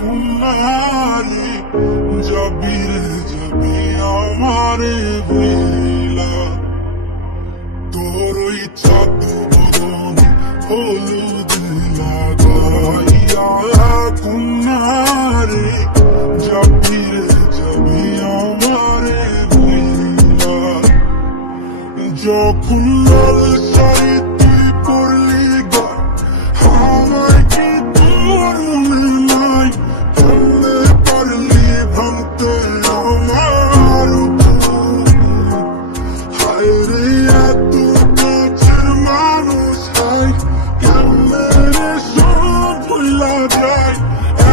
কুনারে যাবি রে যাবি আমারে ভুইলা তোর ওই চাঁদ বদন হলুদ লাগাইয়া কুনারে যাবি রে যাবি আমারে ভুইলা যখন লাল শাড়ি তুই পরলি গায় আমায় কি তোর মনে নাই জানলে পারলি ভাঙতে আমার হায় রে এত কাছের মানুষ হায় কেমনে রে সব ভুলা যায়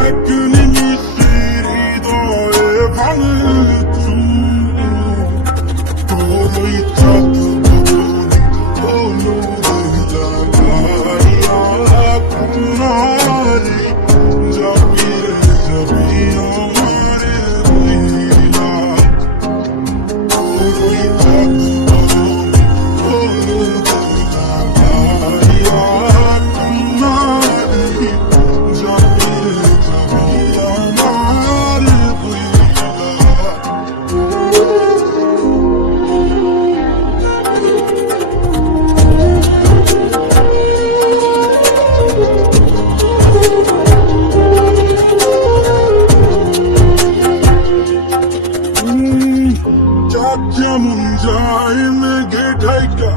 এক নিমিষে হৃদয়ে ভাঙে তোর ওই চাঁদ যেমন যায় মেঘে ঢাইকা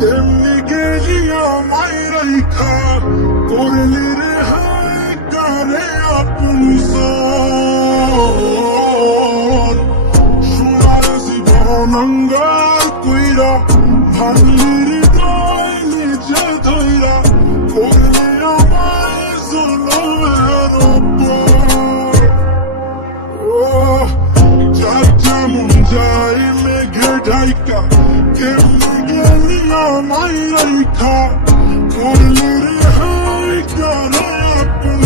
তেমনি গেলি আমায় রাইখা করলি রে হায় কারে আপন সোনার জীবন অঙ্গার কইরা ভাঙলি হৃদয় নিজে ধইরা করলি আমায় জনমের যেমন যায় মেঘে ঢাইকা কেমনি গেলি আমায় রাইখা করলি রে হায় কারে আপন